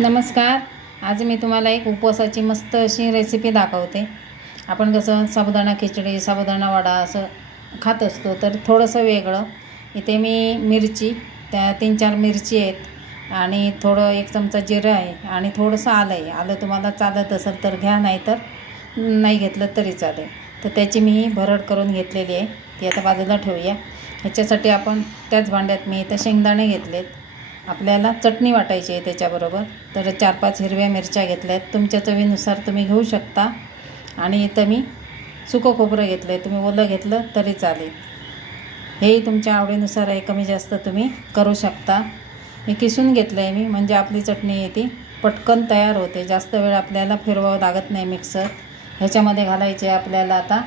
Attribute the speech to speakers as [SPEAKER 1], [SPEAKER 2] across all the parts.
[SPEAKER 1] नमस्कार. आज मी तुम्हाला एक उपवासाची मस्त अशी रेसिपी दाखवते. आपण कसं साबुदाणा खिचडी साबुदाणा वडा असं खात असतो तर थोडंसं वेगळं. इथे मी मिरची त्या तीन चार मिरची आहेत आणि थोडं एक चमचा जिरं आहे आणि थोडंसं आलं आहे. आलं तुम्हाला चालत असेल तर घ्या नाही तर नाही घेतलं तरी चालेल. तर त्याची मी भरड करून घेतलेली आहे. ती आता बाजूला ठेवूया. ह्याच्यासाठी आपण त्याच भांड्यात मी इथं शेंगदाणे घेतलेत. आपल्याला चटणी वाटायची आहे त्याच्याबरोबर. तर चार पाच हिरव्या मिरच्या घेतल्या आहेत तुमच्या चवीनुसार तुम्ही घेऊ शकता. आणि इथं मी सुकं खोबरं घेतलं आहे तुम्ही ओलं घेतलं तरी चालेल. हेही तुमच्या आवडीनुसार आहे. कमी जास्त तुम्ही करू शकता. हे किसून घेतलं आहे मी. म्हणजे आपली चटणी आहे ती. पटकन तयार होते. जास्त वेळ आपल्याला फिरवावं लागत नाही मिक्सर. ह्याच्यामध्ये घालायचे आपल्याला आता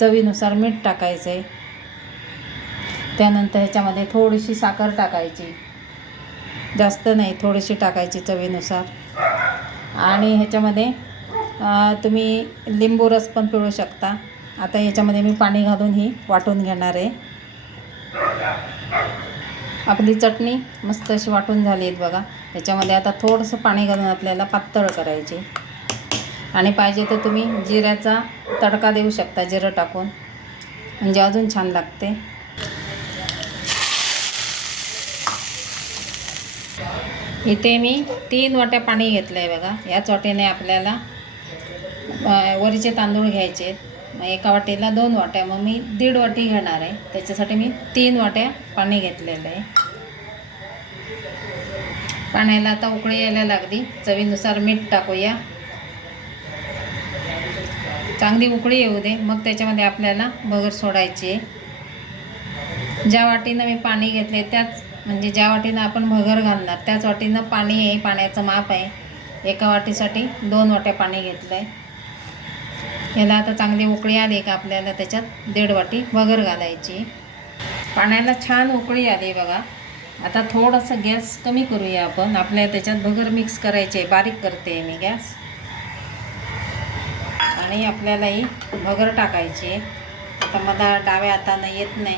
[SPEAKER 1] चवीनुसार मीठ टाकायचं आहे त्यानंतर ह्याच्यामध्ये थोडीशी साखर टाकायची. जास्त नाही थोडीशी टाकायची चवीनुसार. आणि ह्याच्यामध्ये तुम्ही लिंबू रस पण पिळू शकता. आता ह्याच्यामध्ये मी पाणी घालून ही वाटून घेणार आहे. आपली चटणी मस्त अशी वाटून झाली आहेत बघा. ह्याच्यामध्ये आता थोडंसं पाणी घालून आपल्याला पातळ करायची. आणि पाहिजे तर तुम्ही जिऱ्याचा तडका देऊ शकता जिरं टाकून. म्हणजे अजून छान लागते. इथे मी तीन वाट्या पाणी घेतलं आहे बघा. याच वाटीने आपल्याला वरीचे तांदूळ घ्यायचे आहेत. मग एका वाटीला दोन वाट्या. मग मी दीड वाटी घेणार आहे. त्याच्यासाठी मी तीन वाट्या पाणी घेतलेलं आहे. पाण्याला आता उकळी यायला लागली. चवीनुसार मीठ टाकूया. चांगली उकळी येऊ दे. मग त्याच्यामध्ये आपल्याला बगर सोडायची आहे. ज्या वाटीनं मी पाणी घेतले त्याच म्हणजे ज्या वाटीनं आपण भगर घालणार त्याच वाटीनं पाणी आहे पाण्याचं माप आहे. एका वाटीसाठी दोन वाट्या पाणी घेतलं आहे याला आता चांगली उकळी आली का आपल्याला त्याच्यात? दीड वाटी भगर घालायची. पाण्याला छान उकळी आली बघा. आता थोडंसं गॅस कमी करूया आपण. आपल्या त्याच्यात भगर मिक्स करायची आहे. बारीक करते मी गॅस. आणि आपल्याला ही भगर टाकायची आहे. आता मला डाव्या हातानं येत नाही.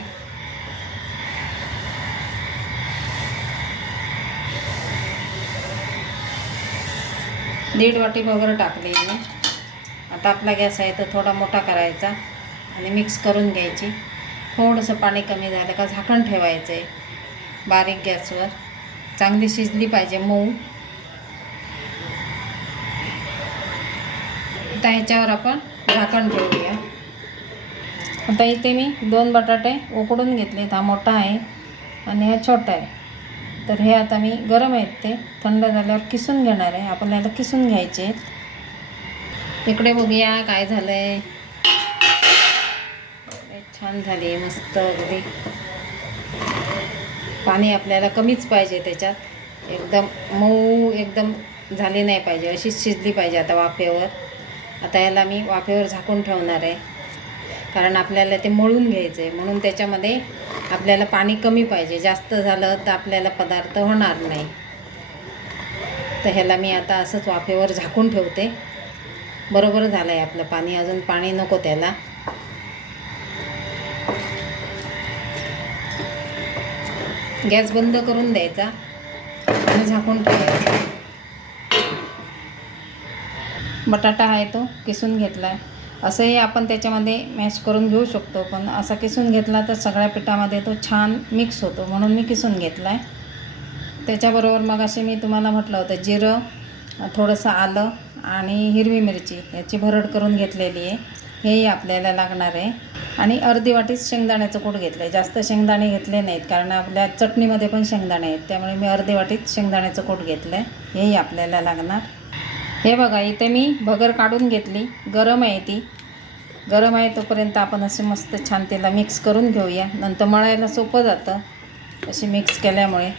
[SPEAKER 1] दीड वाटी वगैरे टाकली मी. आता आपला गॅस आहे तर थोडा मोठा करायचा आणि मिक्स करून घ्यायची. थोडंसं पाणी कमी झालं का झाकण ठेवायचं आहे बारीक गॅसवर. चांगली शिजली पाहिजे मऊ. आता ह्याच्यावर आपण झाकण ठेवूया. आता इथे मी दोन बटाटे उकडून घेतलेत. हा मोठा आहे आणि हा छोटा आहे. तर हे आता मी गरम आहेत ते. थंड झाल्यावर किसून घेणार आहे. आपल्याला किसून घ्यायचे आहेत. इकडे बघूया काय झालं आहे छान झाली मस्त अगदी. पाणी आपल्याला कमीच पाहिजे त्याच्यात. एकदम मऊ एकदम झाली नाही पाहिजे. अशीच शिजली पाहिजे आता वाफेवर. आता याला मी वाफेवर झाकून ठेवणार आहे. कारण आपल्याला ते मळून घ्यायचं आहे म्हणून त्याच्यामध्ये आपल्याला पाणी कमी पाहिजे. जास्त झालं तर आपल्याला पदार्थ होणार नाही. तर ह्याला मी आता असंच वाफेवर झाकून ठेवते. बरोबर झालं आहे आपलं पाणी. अजून पाणी नको त्याला. गॅस बंद करून द्यायचा. आणि झाकून ठेवायचा. बटाटा आहे तो किसून घेतला आहे असंही आपण त्याच्यामध्ये मॅश करून घेऊ शकतो. पण असा किसून घेतला तर सगळ्या पिठामध्ये तो छान मिक्स होतो. म्हणून मी किसून घेतला आहे त्याच्याबरोबर मग असे मी तुम्हाला म्हटलं होतं जिरं थोडंसं आलं आणि हिरवी मिरची याची भरड करून घेतलेली आहे. हेही आपल्याला लागणार आहे. आणि अर्धी वाटीच शेंगदाण्याचं कूट घेतलं आहे जास्त शेंगदाणे घेतले नाहीत कारण आपल्या चटणीमध्ये पण शेंगदाणे आहेत. त्यामुळे मी अर्धी वाटीत शेंगदाण्याचं कूट घेतलं आहे हेही आपल्याला लागणार. हे बघा इथे मी भगर काढून घेतली. गरम आहे ती. गरम आहे तोपर्यंत आपण असे मस्त छान त्याला मिक्स करून घेऊया. नंतर मळायला सोपं जातं अशी मिक्स केल्यामुळे.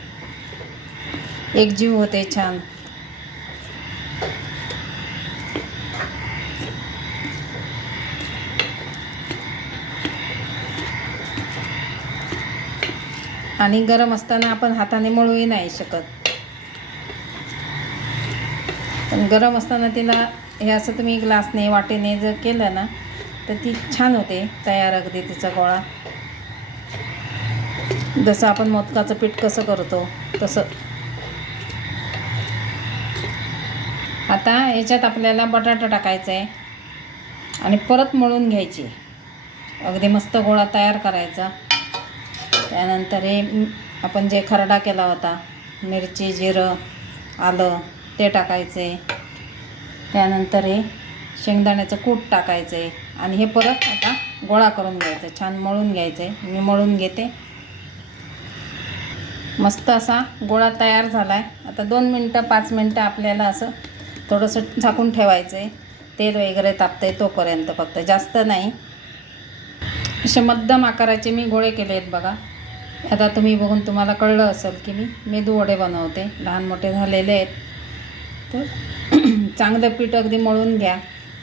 [SPEAKER 1] एकजीव होते छान. आणि गरम असताना आपण हाताने मळूही नाही शकत. पण गरम असताना तिला हे असं तुम्ही ग्लासने वाटेने जर केलं ना तर ती छान होते तयार अगदी तिचा गोळा. जसं आपण मोदकाचं पीठ कसं करतो तसं. आता याच्यात आपल्याला बटाटा टाकायचा आहे आणि परत मळून घ्यायची. अगदी मस्त गोळा तयार करायचा. त्यानंतर हे आपण जे खरडा केला होता मिरची जिरं आलं ते टाकायचे. त्यानंतर हे शेंगदाण्याचं कूट टाकायचं आहे आणि हे परत आता गोळा करून घ्यायचं. छान मळून घ्यायचं. आहे मी मळून घेते. मस्त असा गोळा तयार झाला आहे आता दोन मिनटं पाच मिनटं आपल्याला असं थोडंसं झाकून ठेवायचं. आहे तेल वगैरे तापतं आहे तोपर्यंत फक्त. जास्त नाही. असे मध्यम आकाराचे मी गोळे केले आहेत बघा. आता तुम्ही बघून तुम्हाला कळलं असेल की मी मेदू वडे बनवते. लहान मोठे झालेले आहेत. तर चांगलं पीठ अगदी मळून घ्या.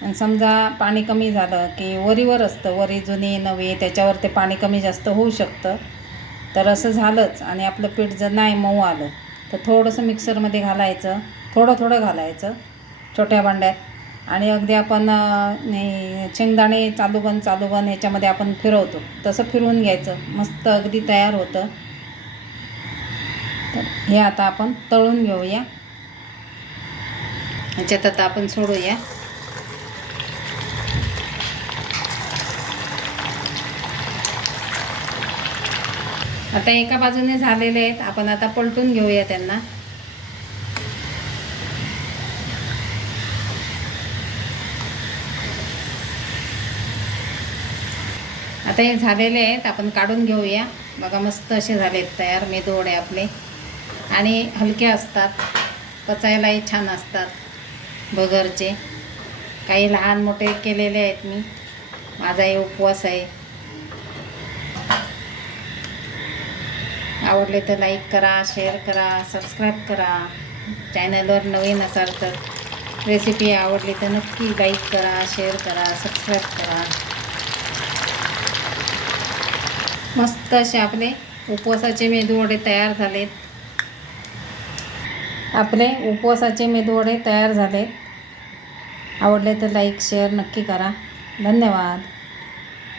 [SPEAKER 1] आणि समजा पाणी कमी झालं की वरीवर असतं वरी जुनी नवी त्याच्यावर ते पाणी कमी जास्त होऊ शकतं. तर असं झालंच आणि आपलं पीठ जर नाही मऊ आलं तर थोडंसं मिक्सरमध्ये घालायचं थोडं थोडं घालायचं छोट्या भांड्यात. आणि अगदी आपण शेंगदाणे चालू बन चालू बन ह्याच्यामध्ये आपण फिरवतो. तसं फिरवून घ्यायचं. मस्त अगदी तयार होतं. तर हे आता आपण तळून घेऊया. ह्याच्यात आता आपण सोडूया. आता एका बाजूने झालेले आहेत. आपण आता पलटून घेऊया त्यांना. आता हे झालेले आहेत. आपण काढून घेऊया. बघा मस्त असे झालेत तयार. मेदोडे आपले. आणि हलके असतात. पचायलाही छान असतात. बगरचे. काही लहान मोठे केलेले आहेत मी. माझाही उपवास आहे. आवडले तर लाईक करा शेअर करा सबस्क्राईब करा. चॅनलवर नवीन असाल तर रेसिपी आवडली तर नक्की लाईक करा शेअर करा सबस्क्राईब करा. मस्त असे आपले उपवासाचे मेदूवडे तयार झालेत. आपले उपवासाचे मेदूवडे तयार झालेत. आवडले तर लाईक शेअर नक्की करा. धन्यवाद.